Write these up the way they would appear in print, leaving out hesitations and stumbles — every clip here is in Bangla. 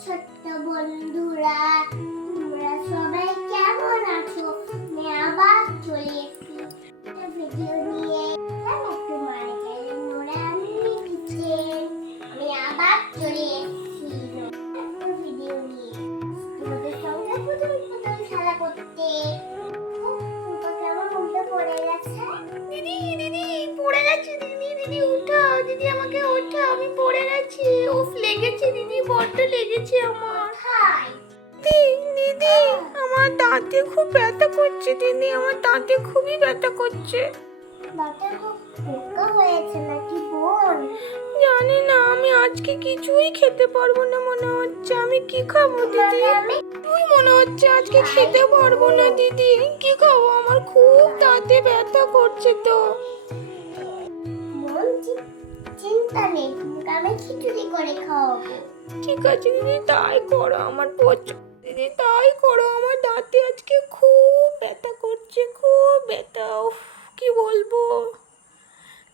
ছোট্ট বন্ধুরা, তোমরা সবাই কেমন আছো? আমি আবার চলে এসেছি একটা ভিডিও নিয়ে। একটু মারা গেলেন ওরা, আমি কিচেন। আমি আবার চলে এসেছি একটা ভিডিও নিয়ে তোমাদের সঙ্গে পুতুল পুতুল খেলা করতে। তোমাকে আমার ঘুমটা পড়ে গেছে। দিদি দিদি পড়ে গেছে, দিদি দিদি উঠাও, দিদি আমাকে ওঠাও, আমি পড়ে গেছি। উফ লেগেছে দিদি, বড্ড লেগেছে আমার। দিদি দিদি আমার দাঁতে খুব ব্যথা করছে, দিদি আমার দাঁতে খুবই ব্যথা করছে। দাঁতে খুব পোকা হয়েছে নাকি বোন? জানি না, আমি আজকে কিছুই খেতে পারবো না মনে হচ্ছে। আমি কি খাবো দিদি? তুই মনে হচ্ছে আজকে খেতে পারবো না দিদি। কি খাবো? আমার খুব দাঁতে ব্যথা করছে তো। চিন্তা নেই, তোমাকে আমি খিচুড়ি করে খাওয়াবো। ঠিক আছে দিদি, তাই করো। আমার প্রচুর দিদি, তাই করো। আমার দাঁতে আজকে খুব ব্যথা করছে, খুব ব্যথা। উফ, কি বলবো।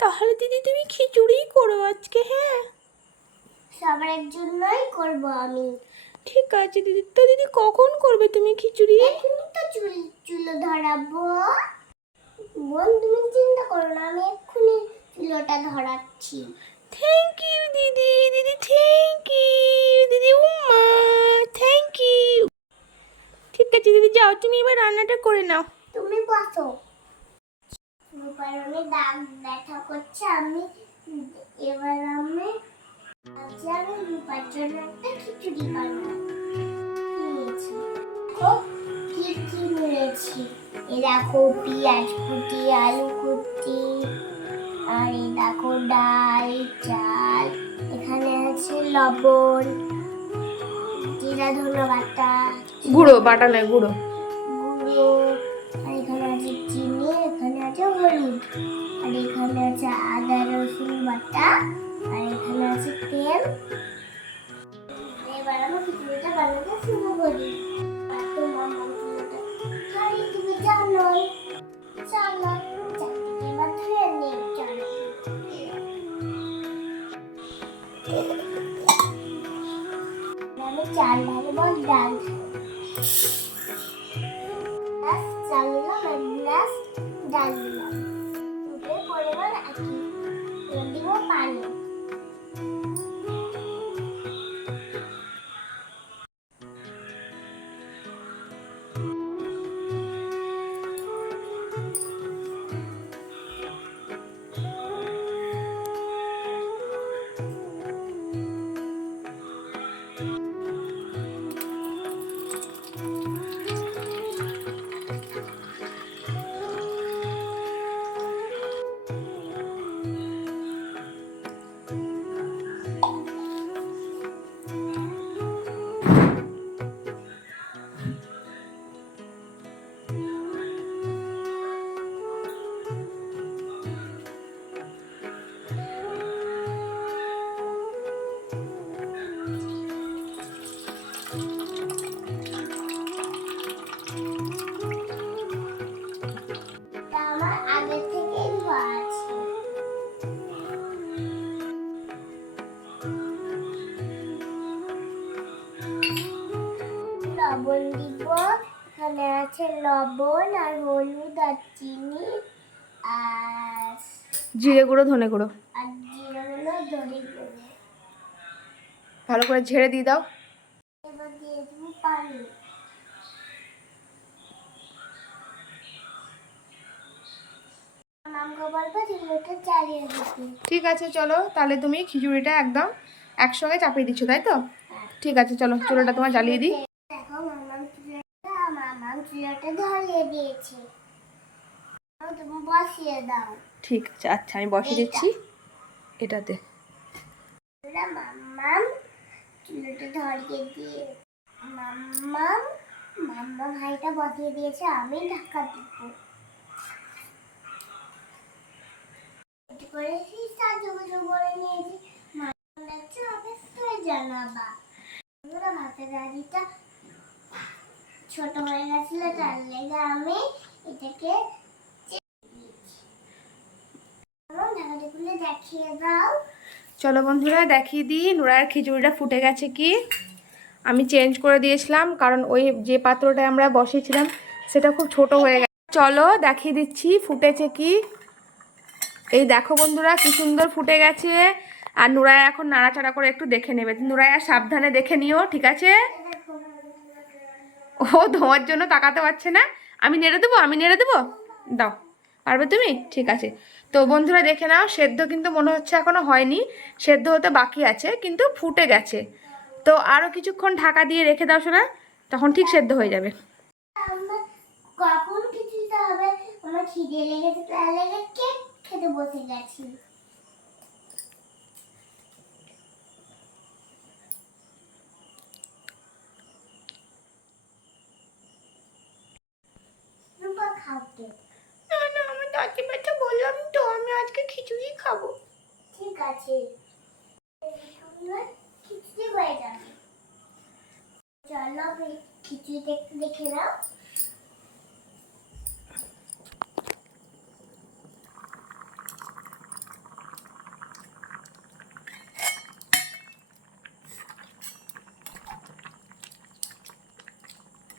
তাহলে দিদি তুমি খিচুড়ি করো আজকে। হ্যাঁ, সবার জন্যই করব আমি। ঠিক আছে দিদি। তো দিদি কখন করবে তুমি খিচুড়ি? এখনই তো চুলো ধরাবো। বোন তুমি চিন্তা করো না, আমি এক্ষুনি চুলোটা ধরাচ্ছি। থ্যাংক ইউ দিদি, দিদি থ্যাংক ইউ দিদি। উম্মা থ্যাংক ইউ। ঠিক আছে দিদি, যাও তুমি এবার রান্নাটা করে নাও। তুমি বসো। রূপার অনেক দাঁত ব্যথা করছে, আমি এবার আমি রূপার জন্য একটা খিচুড়ি বানাবো। কি কি নিয়েছি? এই দেখো পেঁয়াজ কুচি, আলু কুচি, আর এই দেখো ডাল, চাল, এখানে আছে লবণ, জিরা ধনে বাটা, গুঁড়ো বাটা নয়, গুঁড়ো। গুঁড়ো, আর এখানে আছে চিনি, এখানে আছে হলুদ, আর এখানে আছে আদা রসুন বাটা, আর এখানে আছে তেল। এবার আমি খিচুড়িটা বানাতে শুরু করি। তো মামা খিচুড়িটা খাই, তুমি জানোই। চলো চারদিকে এবার ধুয়ে নিই। চলো আমি চাল ঢালবো, ডাল গ্লাস চাল দিলাম, এক গ্লাস ডাল দিলাম। দুটোর পরিমাণ একই। দিব পানি। আমার আগে থেকেই ধোয়া আছে। লবণ দিব, এখানে আছে লবণ আর হলুদ আর চিনি আর জিরে গুঁড়ো, ধনে গুঁড়ো। আর জিরে গুঁড়ো, ধনে গুঁড়ো। ভালো করে ঝেড়ে দিয়ে দাও। এবার দিয়ে দেবো পানি। মামকে বলবো চুলোটা চালিয়ে দিতে। ঠিক আছে চলো, তাহলে তুমি খিচুড়িটা একদম একসঙ্গে চাপিয়ে দিচ্ছ, তাই তো? ঠিক আছে চলো, চুলোটা তোমার জ্বালিয়ে দিই। দেখো মামাম চুলোটা ধরিয়ে দিয়েছে। তুমি বসিয়ে দাও। ঠিক আছে, আচ্ছা আমি বসিয়ে দিচ্ছি এটাতে। মাম্মাম চুলোটা ধরিয়ে দিয়ে মাম্মাম মাম্মা ভাইটা বসিয়ে দিয়েছে, আমি ঢাকা দিব। করে সাহায্য করে নিয়েছি। মাম্মাকে অবশ্যই জানাবা। আমরা ভাতের হাঁড়িটা ছোট হয়ে গেছিল, তার লেগে আমি এটাকে ঢাকাটা খুলে দেখিয়ে দাও। চলো বন্ধুরা দেখিয়ে দিই নুরার খিচুড়িটা ফুটে গেছে কি। আমি চেঞ্জ করে দিয়েছিলাম, কারণ ওই যে পাত্রটায় আমরা বসিয়েছিলাম সেটা খুব ছোট হয়ে গেছে। চলো দেখিয়ে দিচ্ছি ফুটেছে কি। এই দেখো বন্ধুরা কি সুন্দর ফুটে গেছে। আর নুরায়া এখন নাড়াচাড়া করে একটু দেখে নেবে। নুরায়া সাবধানে দেখে নিও, ঠিক আছে? ও ধোঁয়ার জন্য তাকাতে পারছে না। আমি নেড়ে দেবো, আমি নেড়ে দেবো, দাও, পারবে তুমি? ঠিক আছে। তো বন্ধুরা দেখে নাও, সেদ্ধ কিন্তু মনে হচ্ছে এখনো হয়নি, সেদ্ধ হতে বাকি আছে, কিন্তু ফুটে গেছে। তো আরও কিছুক্ষণ ঢাকা দিয়ে রেখে দাও শোনা, তখন ঠিক সেদ্ধ হয়ে যাবে। আমার কখন খিচুড়িটা হবে, আমার খিদে লেগেছে, তার লেগে কেক খেতে বসে গেছি। রূপা খাও কেক। না না, আমার দাঁতে ব্যথা, বললাম তো আমি আজকে খিচুড়ি খাবো। ঠিক আছে, খিচুড়ি হয়ে যাবে। চলো খিচুড়িটা একটু দেখে নাও।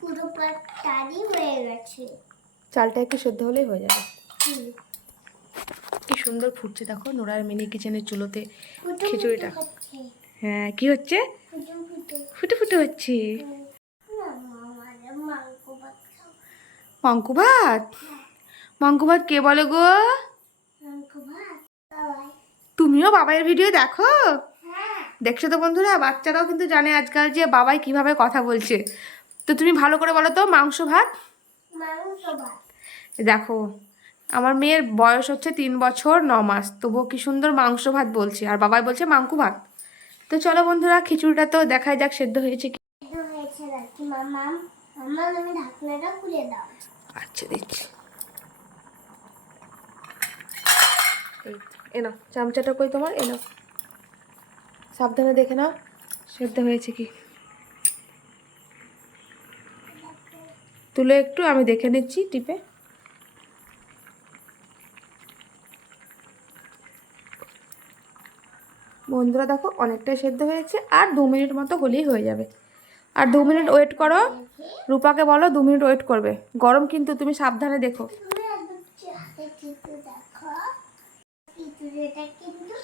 পুরো পাতারি হয়ে গেছে। চালটা একটু সেদ্ধ হলেই হয়ে যাবে। হুম। কি সুন্দর ফুটছে দেখো নোরার মিনি কিচেনের চুলোতে ফুটো খিচুড়িটা। ফুটো হচ্ছে। হ্যাঁ, কি হচ্ছে? ফুটো ফুটো। ফুটে ফুটে হচ্ছে। না আমার মাংস ভাত খাও। মাংকু ভাত? মাংকু ভাত কে বলে গো? মাংস ভাত খাওয়াই। তুমিও বাবাইয়ের ভিডিও দেখো? হ্যাঁ। দেখছো তো বন্ধুরা, বাচ্চারাও কিন্তু জানে আজকাল যে বাবাই কিভাবে কথা বলছে। তো তুমি ভালো করে বলো তো, মাংস ভাত? মাংস ভাত। দেখো, আমার মেয়ের বয়স হচ্ছে 3 বছর 9 মাস, তবুও কি সুন্দর মাংস ভাত বলছে, আর বাবাই বলছে মাংকু ভাত। তো চলো বন্ধুরা, খিচুড়িটা তো দেখাই যাক সেদ্ধ হয়েছে কি। সেদ্ধ হয়েছে নাকি মামা? মামা তুমি ঢাকনাটা খুলে দাও। আচ্ছা দিচ্ছি। এই তো, এনো চামচাটা কই তোমার, এনো, সাবধানে দেখে নাও সেদ্ধ হয়েছে কি। তুলে একটু আমি দেখে নিচ্ছি টিপে। বন্ধুরা দেখো অনেকটাই সেদ্ধ হয়েছে, আর 2 মিনিট মতো হলেই হয়ে যাবে। আর 2 মিনিট ওয়েট করো। রূপাকে বলো 2 মিনিট ওয়েট করবে। গরম কিন্তু, তুমি সাবধানে দেখো। তুমি একবার হাতে কিন্তু দেখো, খিচুড়িটা কিন্তু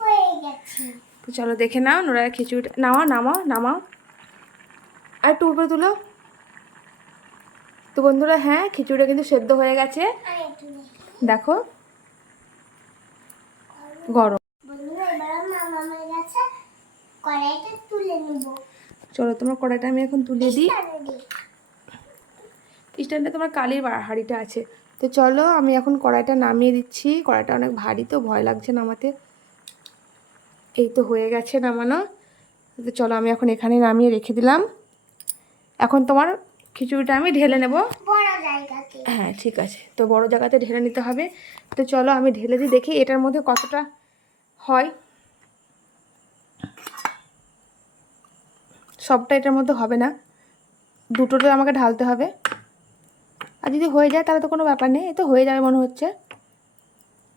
হয়ে গেছে। তো চলো দেখে নাও নোরার খিচুড়িটা। নামাও নামাও নামাও, আর একটু উপরে তুলো। তো বন্ধুরা হ্যাঁ, খিচুড়িটা কিন্তু সেদ্ধ হয়ে গেছে, আর একটু দেখো গরম। বন্ধুরা এবার মামা আমার কাছে কড়াইটা তুলে নিব। চলো তোমার কড়াইটা আমি এখন তুলে দিই। স্ট্যান্ডে। স্ট্যান্ডে তোমার কালির হাঁড়িটা আছে। তো চলো আমি এখন কড়াইটা নামিয়ে দিচ্ছি। কড়াইটা অনেক ভারী, তো ভয় লাগছে নামাতে। এই তো হয়ে গেছে নামানো। তো চলো আমি এখন এখানে নামিয়ে রেখে দিলাম। এখন তোমার খিচুড়িটা আমি ঢেলে নেব। বড় জায়গাতে। হ্যাঁ ঠিক আছে, তো বড় জায়গাতে ঢেলে নিতে হবে। তো চলো আমি ঢেলে দিই, দেখি এটার মধ্যে কতটা হয়। সবটা এটার মধ্যে হবে না, দুটোতে আমাকে ঢালতে হবে। আর যদি হয়ে যায় তাহলে তো কোনো ব্যাপার নেই, এই তো হয়ে যাবে মনে হচ্ছে।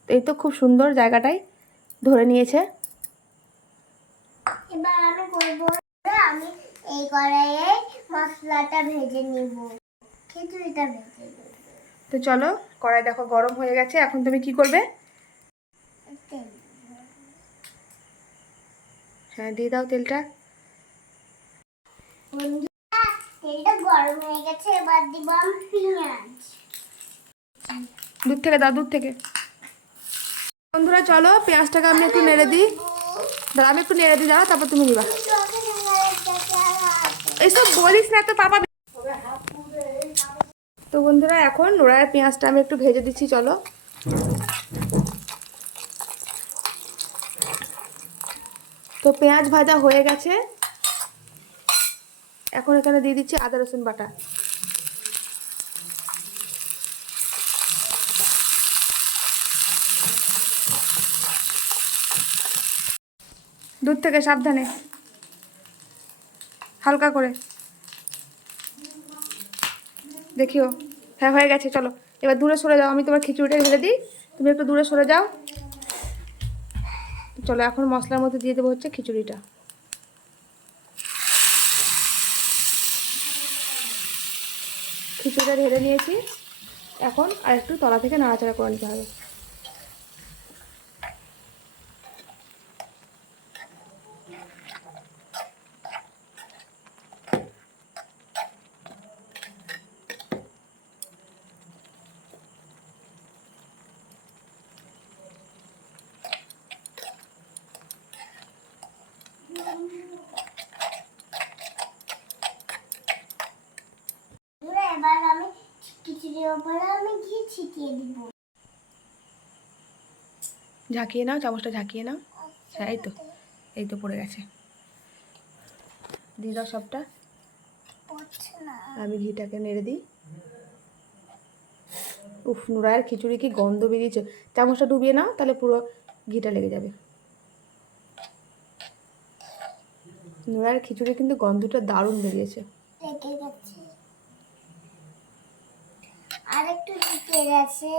এই তো খুব সুন্দর জায়গাটাই ধরে নিয়েছে। এবার আমি করব, আমি এই কড়াইয়ে মশলাটা ভেজে নিব, খিচুড়িটা ভেজে নিব। তো চলো, কড়াই দেখো গরম হয়ে গেছে। এখন তুমি কি করবে? তেল। হ্যাঁ দিয়ে দাও তেলটা। বন্ধুরা তেলটা গরম হয়ে গেছে, এবার দিব আমি পেঁয়াজ। দূর থেকে দাও, দূর থেকে। বন্ধুরা চলো পেঁয়াজটাকে আমি একটু নেড়ে দিই। দাঁড়া আমি একটু নেড়ে দিই, দাঁড়া, তারপর তুমি নিবা। এইসব বলিস না তো পাপা। তো বন্ধুরা এখন নোড়ার পেঁয়াজটা আমি একটু ভেজে দিচ্ছি, চলো। তো পেঁয়াজ ভাজা হয়ে গেছে, এখন এখানে দিয়ে দিচ্ছি আদা রসুন বাটা। দূর থেকে সাবধানে, হালকা করে দেখিও। হ্যাঁ হয়ে গেছে, চলো এবার দূরে সরে যাও। আমি তোমার খিচুড়িটা ঢেলে দিই, তুমি একটু দূরে সরে যাও। চলো এখন মশলার মধ্যে দিয়ে দেবো হচ্ছে খিচুড়িটা। খিচুড়িটা ঢেলে নিয়েছি, এখন আর একটু তলা থেকে নাড়াচাড়া করে নিতে হবে। এবার আমি খিচুড়ির উপরে আমি ঘি ছিটিয়ে দিব। ঝাঁকিয়ে নাও, চামচটা ঝাঁকিয়ে নাও। হ্যাঁ, এই তো পড়ে গেছে। দিয়ে দাও সবটা। আমি ঘিটাকে নেড়ে দিই। উফ, নুরায়ের খিচুড়ি কি গন্ধ বেরিয়েছে। চামচটা ডুবিয়ে নাও, তাহলে পুরো ঘিটা লেগে যাবে। নুরায়ের খিচুড়ি কিন্তু গন্ধটা দারুণ বেরিয়েছে। লেগে গেছে, আর একটু ঢেকে গেছে।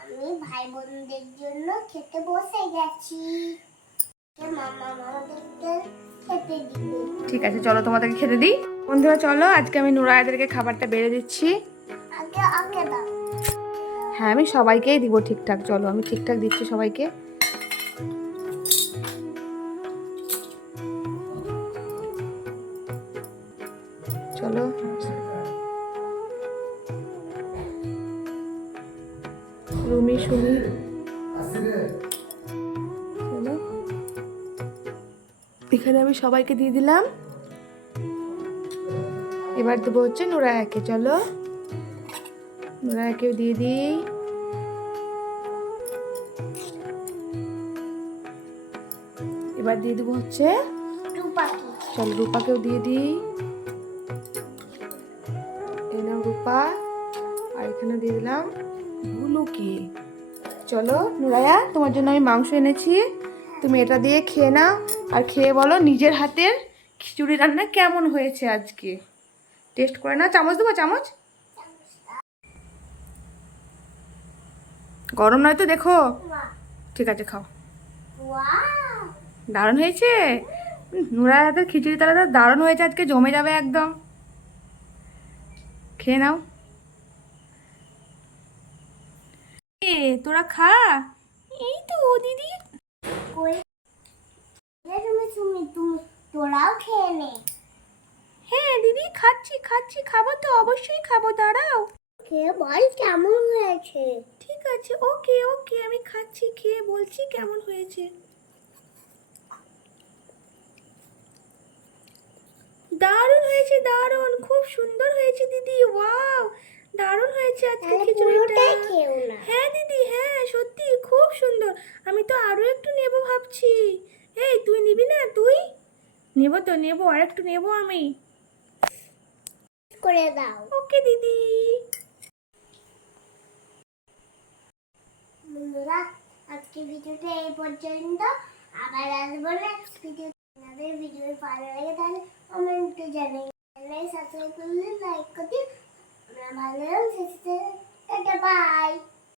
আমি ভাই বোনদের জন্য খেতে বসে গেছি। মামা আমাদেরকে খেতে দিবে। ঠিক আছে, চলো তোমাদেরকে খেতে দিই। বন্ধুরা চলো, আজকে আমি নুরায়াদেরকে খাবারটা বেড়ে দিচ্ছি। আগে আগে দাও। হ্যাঁ, আমি সবাইকেই দিব ঠিকঠাক। চলো, আমি ঠিকঠাক দিচ্ছি সবাইকে। চলো, রুমি সুমি, চলো, এখানে আমি সবাইকে দিয়ে দিলাম। এবার দেবো হচ্ছে নুরায়াকে। চলো, নুরায়াকেও দিয়ে দিই। এবার দিয়ে দেবো হচ্ছে রূপাকে। চলো, রূপাকেও দিয়ে দিই। এই নাও রূপা। আর এখানে দিয়ে দিলাম ভুলুকে। চলো নুরায়া, তোমার জন্য আমি মাংস এনেছি, তুমি এটা দিয়ে খেয়ে নাও। আর খেয়ে বলো নিজের হাতের খিচুড়ি রান্না কেমন হয়েছে আজকে। টেস্ট করে নাও। চামচ দেবো? চামচ গরম নয় তো? দেখো, ঠিক আছে, খাও। দারুণ হয়েছে। নুরার হাতের খিচুড়ি তাহলে তো দারুণ হয়েছে, আজকে জমে যাবে একদম। খেয়ে নাও। তোরা খা। এই তো দিদি। তুমি তোরাও খেয়ে নে। হ্যাঁ দিদি, খাচ্ছি খাচ্ছি, খাবো তো, অবশ্যই খাবো, দাঁড়াও। খেয়ে বল কেমন হয়েছে। ঠিক আছে, ওকে ওকে, আমি খাচ্ছি, খেয়ে বলছি কেমন হয়েছে। দারুণ হয়েছে, দারুণ, খুব সুন্দর হয়েছে দিদি। ওয়াও, দারুণ হয়েছে আজকে খিচুড়িটা। হ্যাঁ দিদি, হ্যাঁ সত্যি খুব সুন্দর। আমি তো আরো একটু নেবো ভাবছি। এই তুই নিবি না? তুই নেবো তো, নেবো, আর একটু নেবো আমি। করে দাও। ওকে দিদি। বন্ধুরা, আজকে ভিডিওটা এই পর্যন্ত। আবার আসবো নেক্সট ভিডিও। আপনাদের ভিডিও ভালো লাগে তাহলে কমেন্টে জানাই। সাবস্ক্রাইব করলে লাইক করে দিন। আমরা ভালো লাগলে বাই।